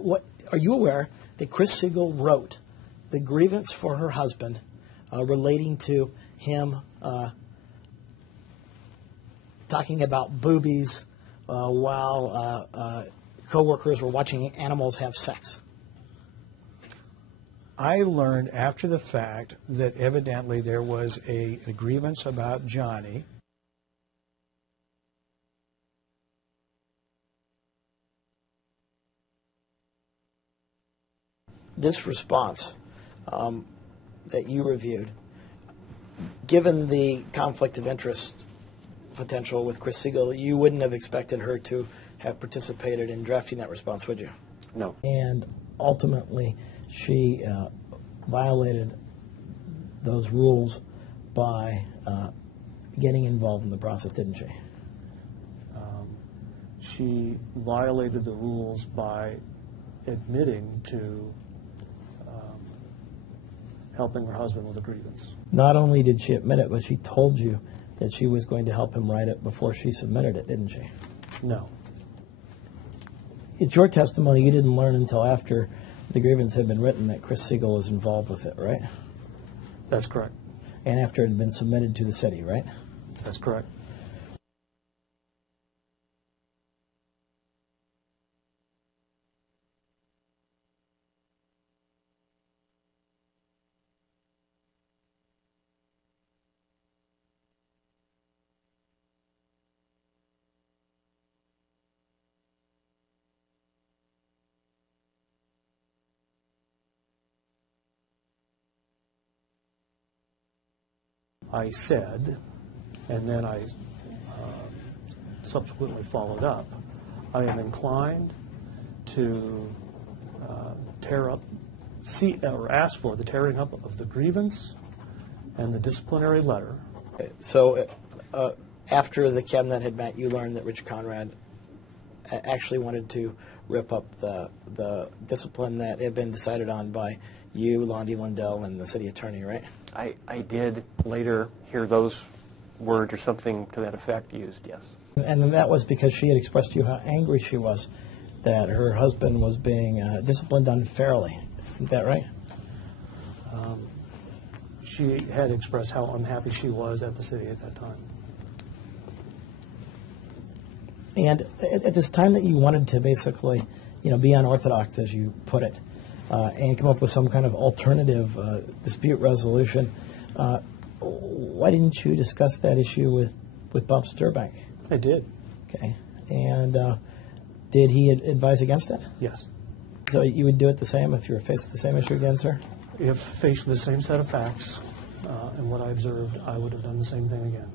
what are you aware that Kriss Segle wrote the grievance for her husband relating to him talking about boobies while coworkers were watching animals have sex? I learned after the fact that evidently there was a grievance about Johnny. This response that you reviewed, given the conflict of interest potential with Kriss Segle, you wouldn't have expected her to have participated in drafting that response, would you? No. And ultimately, she violated those rules by getting involved in the process, didn't she? She violated the rules by admitting to helping her husband with a grievance. Not only did she admit it, but she told you that she was going to help him write it before she submitted it, didn't she? No. It's your testimony you didn't learn until after the grievance had been written that Kriss Segle was involved with it, right? That's correct. And after it had been submitted to the city, right? That's correct. I said, and then I subsequently followed up, I am inclined to tear up, or ask for the tearing up of the grievance and the disciplinary letter. So after the cabinet had met, you learned that Richard Conrad actually wanted to rip up the discipline that had been decided on by you, Londi Lindell, and the city attorney, right? I did later hear those words or something to that effect used, yes. And then that was because she had expressed to you how angry she was that her husband was being disciplined unfairly. Isn't that right? She had expressed how unhappy she was at the city at that time. And at this time that you wanted to basically, be unorthodox, as you put it, and come up with some kind of alternative dispute resolution, why didn't you discuss that issue with Bob Sturbank? I did. Okay. And did he advise against it? Yes. So you would do it the same if you were faced with the same issue again, sir? If faced with the same set of facts and what I observed, I would have done the same thing again.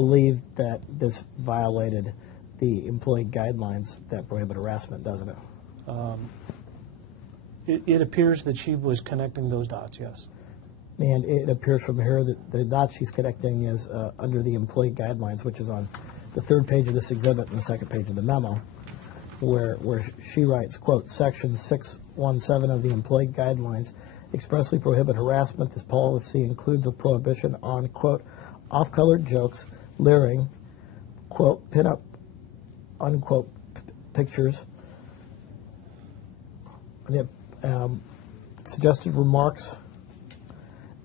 believed that this violated the employee guidelines that prohibit harassment, doesn't it? It appears that she was connecting those dots, yes. And it appears from here that the dot she's connecting is under the employee guidelines, which is on the third page of this exhibit and the second page of the memo, where she writes, quote, Section 617 of the employee guidelines expressly prohibit harassment. This policy includes a prohibition on, quote, off-colored jokes, leering, quote, pin-up, unquote, pictures, suggested remarks,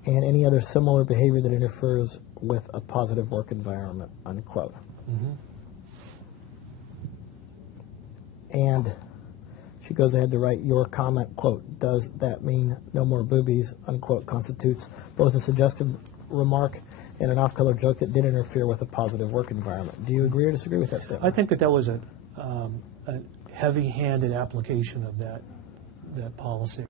and any other similar behavior that interferes with a positive work environment, unquote. Mm-hmm. And she goes ahead to write, your comment, quote, does that mean no more boobies, unquote, constitutes both a suggestive remark and an off-color joke that did interfere with a positive work environment. Do you agree or disagree with that statement? I think that was a heavy-handed application of that policy.